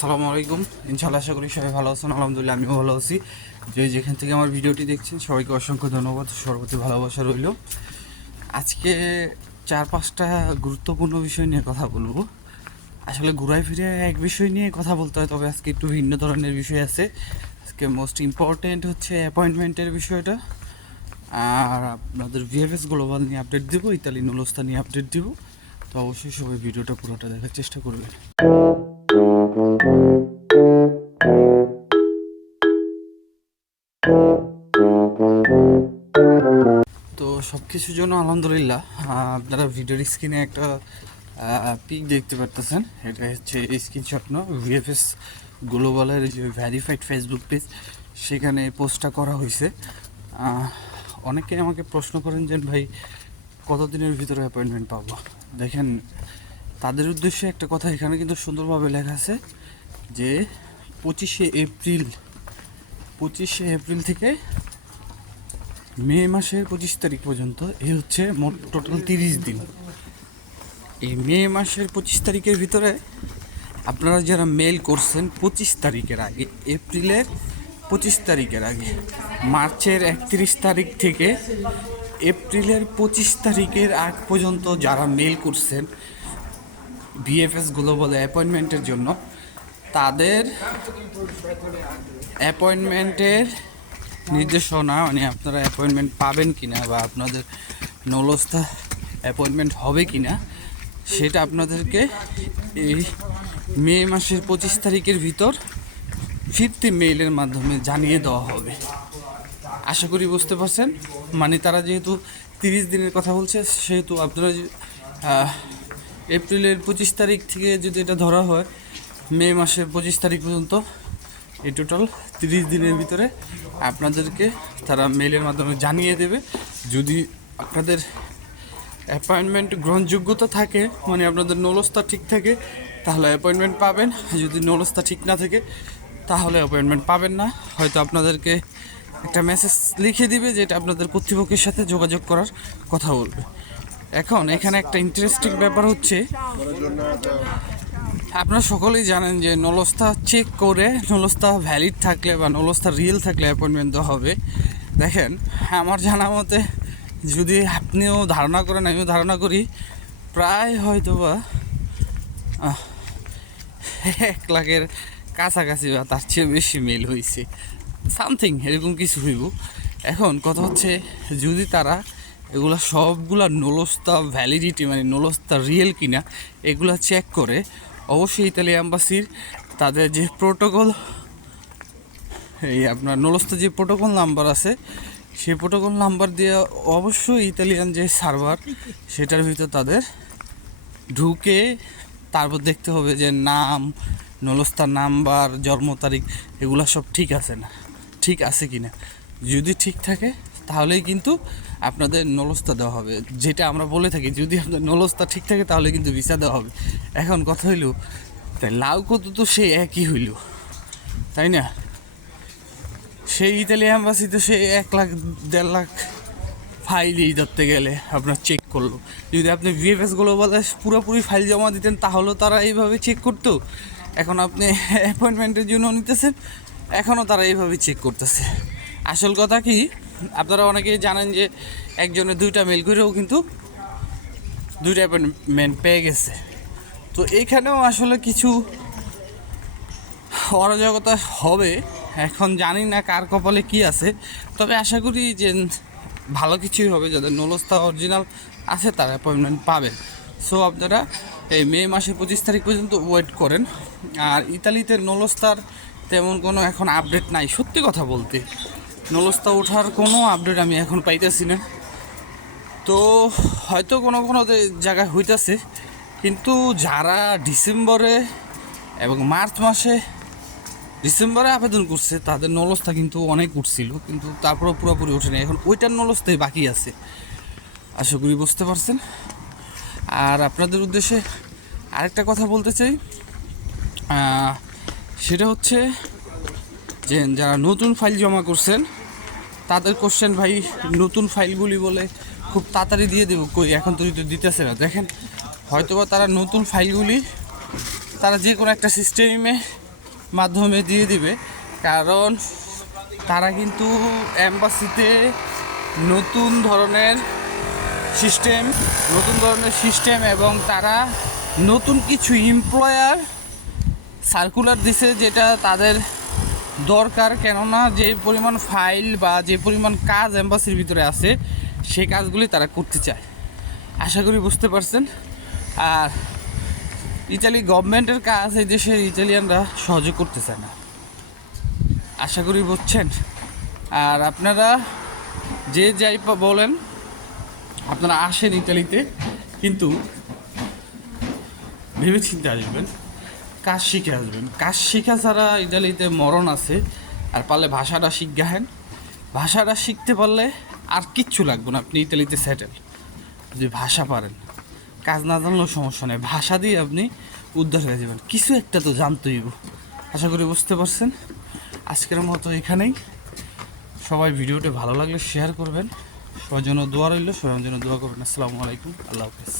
সালামু আলাইকুম। ইনশাল্লাহ আশা করি সবাই ভালো আছেন, আলহামদুলিল্লাহ আমিও ভালো আছি। যে যেখান থেকে আমার ভিডিওটি দেখছেন, সবাইকে অসংখ্য ধন্যবাদ সর্বতি ভালোবাসা রইল। আজকে চার পাঁচটা গুরুত্বপূর্ণ বিষয় নিয়ে কথা বলব। আসলে ঘুরায় ফিরে এক বিষয় নিয়ে কথা বলতে হয়, তবে আজকে একটু ভিন্ন ধরনের বিষয় আছে। আজকে মোস্ট ইম্পর্টেন্ট হচ্ছে অ্যাপয়েন্টমেন্টের বিষয়টা। আর আপনাদের ভিএফএস গ্লোবাল নিয়ে আপডেট দিব, ইতালি নুলস্তা নিয়ে আপডেট দিব। তো অবশ্যই সবাই ভিডিওটা পুরোটা দেখার চেষ্টা করবেন। তো সব কিছুর জন্য আলহামদুলিল্লাহ আপনারা ভিডিওর স্ক্রিনে একটা পিক দেখতে পারতেছেন। এটা হচ্ছে স্ক্রিনশট না ভিএফএস গ্লোবালের যে ভ্যারিফাইড ফেসবুক পেজ সেখানে পোস্টটা করা হয়েছে। অনেকে আমাকে প্রশ্ন করেন যে, ভাই, কতদিনের ভিতরে অ্যাপয়েন্টমেন্ট পাবো? দেখেন, তাদের উদ্দেশ্যে একটা কথা এখানে কিন্তু সুন্দরভাবে লেখা আছে। যে পঁচিশে এপ্রিল পঁচিশে এপ্রিল থেকে মে মাসের পঁচিশ তারিখ পর্যন্ত এ হচ্ছে মোট টোটাল তিরিশ দিন। এই মে মাসের পঁচিশ তারিখের ভিতরে আপনারা যারা মেল করছেন পঁচিশ তারিখের আগে, এপ্রিলের পঁচিশ তারিখের আগে, মার্চের একত্রিশ তারিখ থেকে এপ্রিলের পঁচিশ তারিখের আগ পর্যন্ত যারা মেল করছেন বিএফএস গ্লোবাল অ্যাপয়েন্টমেন্টের জন্য তাদের অ্যাপয়েন্টমেন্টের নির্দেশনা মানে আপনারা অ্যাপয়েন্টমেন্ট পাবেন কি না বা আপনাদের নলস্তা অ্যাপয়েন্টমেন্ট হবে কি না সেটা আপনাদেরকে এই মে মাসের পঁচিশ তারিখের ভিতর ফিরতি মেইলের মাধ্যমে জানিয়ে দেওয়া হবে। আশা করি বুঝতে পারছেন। মানে তারা যেহেতু তিরিশ দিনের কথা বলছে, সেহেতু আপনারা এপ্রিলের পঁচিশ তারিখ থেকে যদি এটা ধরা হয় মে মাসের পঁচিশ তারিখ পর্যন্ত এই টোটাল তিরিশ দিনের ভিতরে আপনাদেরকে তারা মেলের মাধ্যমে জানিয়ে দেবে। যদি আপনাদের অ্যাপয়েন্টমেন্ট গ্রহণযোগ্যতা থাকে মানে আপনাদের নলস্তা ঠিক থাকে, তাহলে অ্যাপয়েন্টমেন্ট পাবেন। যদি নলস্তা ঠিক না থাকে, তাহলে অ্যাপয়েন্টমেন্ট পাবেন না। হয়তো আপনাদেরকে একটা মেসেজ লিখে দিবে যেটা আপনাদের কর্তৃপক্ষের সাথে যোগাযোগ করার কথা বলবে। এখন এখানে একটা ইন্টারেস্টিং ব্যাপার হচ্ছে আপনারা সকলেই জানেন যে নলস্তা চেক করে নলস্তা ভ্যালিড থাকলে বা নলস্তা রিয়েল থাকলে অ্যাপয়েন্টমেন্ট দেওয়া হবে। দেখেন, আমার জানা মতে যদি আপনিও ধারণা করেন, আমিও ধারণা করি, প্রায় হয়তো বা এক লাখের কাছাকাছি বা তার চেয়ে বেশি মেল হয়েছে সামথিং এরকম কিছু হইব। এখন কথা হচ্ছে, যদি তারা এগুলো সবগুলা নলস্তা ভ্যালিডিটি মানে নলস্তা রিয়েল কিনা, এগুলা চেক করে অবশ্যই ইতালি অ্যাম্বাসির তাদের যে প্রোটোকল এই আপনার নলস্তা যে প্রোটোকল নাম্বার আছে, সেই প্রোটোকল নাম্বার দিয়ে অবশ্যই ইতালিয়ান যে সার্ভার সেটার ভিতর তাদের ঢুকে তারপর দেখতে হবে যে নাম নলস্তার নাম্বার জন্ম তারিখ, এগুলো সব ঠিক আছে না, ঠিক আছে কি না যদি ঠিক থাকে তাহলেই কিন্তু আপনাদের নলস্তা দেওয়া হবে। যেটা আমরা বলে থাকি, যদি আপনার নলস্তা ঠিক থাকে, তাহলে কিন্তু ভিসা দেওয়া হবে। এখন কথা হইল তাই লাউ কত তো সে একই হইল, তাই না? সেই ইতালি অ্যাম্বাসিতে সে এক লাখ, দেড় লাখ ফাইল ফাইলই ধরতে গেলে আপনার চেক করল। যদি আপনি ভিএফএস গ্লোবালে পুরোপুরি ফাইল জমা দিতেন তাহলেও তারা এইভাবে চেক করতো। এখন আপনি অ্যাপয়েন্টমেন্টের জন্য নিতেছেন, এখনও তারা এইভাবে চেক করতেছে। আসল কথা কি আপনারা অনেকেই জানেন যে একজনের দুইটা মেল করেও কিন্তু দুইটা অ্যাপয়েন্টমেন্ট পেয়ে গেছে। তো এইখানেও আসলে কিছু অরাজকতা হবে, এখন জানি না কার কপালে কি আছে। তবে আশা করি যে ভালো কিছুই হবে, যাদের নলস্তা অরিজিনাল আছে তারা অ্যাপয়েন্টমেন্ট পাবেন সো আপনারা এই মে মাসের পঁচিশ তারিখ পর্যন্ত ওয়েট করেন। আর ইতালিতে নলস্তার তেমন কোনো এখন আপডেট নাই, সত্যি কথা বলতে। নলস্তা ওঠার কোনো আপডেট আমি এখন পাইতেছি না। তো হয়তো কোনো কোনো জায়গায় হইতাছে, কিন্তু যারা ডিসেম্বরে এবং মার্চ মাসে ডিসেম্বরে আবেদন করছে, তাদের নলস্তা কিন্তু অনেক উঠছিল, কিন্তু তারপরে পুরোপুরি ওঠেনি। এখন ওইটার নলস্তাই বাকি আছে, আশা করি বুঝতে পারছেন। আর আপনাদের উদ্দেশ্যে আরেকটা কথা বলতে চাই। সেটা হচ্ছে যে যারা নতুন ফাইল জমা করছেন, তাদের কোশ্চেন ভাই, নতুন ফাইলগুলি বলে খুব তাড়াতাড়ি দিয়ে দেবো। কই, এখন তো তো দিতেছে না। দেখেন, হয়তোবা তারা নতুন ফাইলগুলি তারা যে কোনো একটা সিস্টেমে মাধ্যমে দিয়ে দিবে। কারণ তারা কিন্তু অ্যাম্বাসিতে নতুন ধরনের সিস্টেম নতুন ধরনের সিস্টেম এবং তারা নতুন কিছু এমপ্লয়ার সার্কুলার দিছে যেটা তাদের দরকার কেননা যে পরিমাণ ফাইল বা যে পরিমাণ কাজ এম্বাসির ভিতরে আছে, সেই কাজগুলি তারা করতে চায়। আশা করি বুঝতে পারছেন। আর ইতালি গভর্নমেন্টের কাজ এই দেশের ইতালিয়ানরা সহজে করতে চায় না। আশা করি বুঝছেন। আর আপনারা যে যাই বলেন, আপনারা আসেন ইতালিতে, কিন্তু ভেবে চিন্তে আসবেন। কাজ শিখে আসবেন? কাজ শিখা ছাড়া ইতালিতে মরণ আছে, আর পারলে ভাষাটা শিখাহেন ভাষাটা শিখতে পারলে আর কিচ্ছু লাগবে না, আপনি ইতালিতে সেটেল যদি ভাষা পারেন। কাজ না জানলেও সমস্যা নেই। ভাষা দিয়ে আপনি উদ্ধার হয়ে যাবেন। কিছু একটা তো জানতেই। আশা করি বুঝতে পারছেন। আজকের মতো এখানেই। সবাই ভিডিওটা ভালো লাগলে শেয়ার করবেন। সবার জন্য দোয়া রইল। সবার জন্য দোয়া করবেন। আসসালামু আলাইকুম। আল্লাহ হাফেজ।